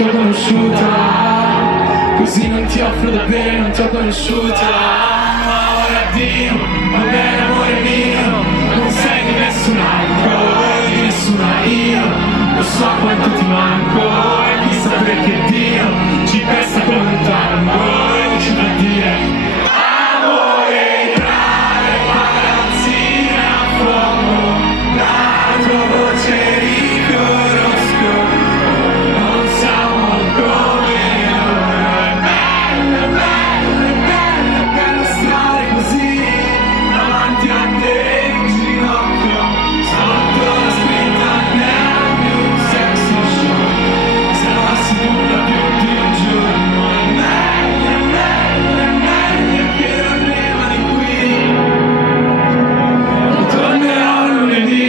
ti ho conosciuta, così non ti offro da bere, non ti ho conosciuta. Ma ora addio, va bene amore mio, non sei di nessun altro, di nessuna io. Lo so quanto ti manco e chissà perché Dio ci pesta come un tango e dice da dire amore tra le palazzine a fuoco, la tua voce riconosco, non siamo come ora. È bello, bello, è bello, è bello stare così davanti a te in ginocchio sotto la spinta nel mio sexy show. Se non si dura più di un giorno è meglio, è meglio, è meglio che non rimani qui. Non tornerò lunedì.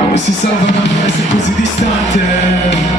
Come si salva una sei così distante?